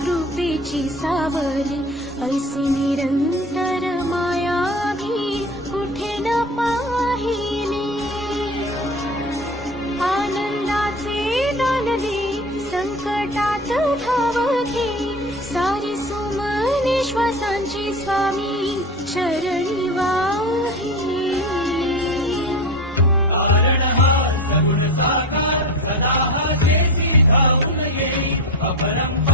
कृपेची सावली, ऐसी निरंतर माया भी कुठे न पाहिली. आनंदाचे दान दे, संकटात धाव घे, सारी सुमने श्वासांची स्वामी शरणी वाहिली. कारण हा सगुण साकार, सदा हा शेती धावून ये, अभरम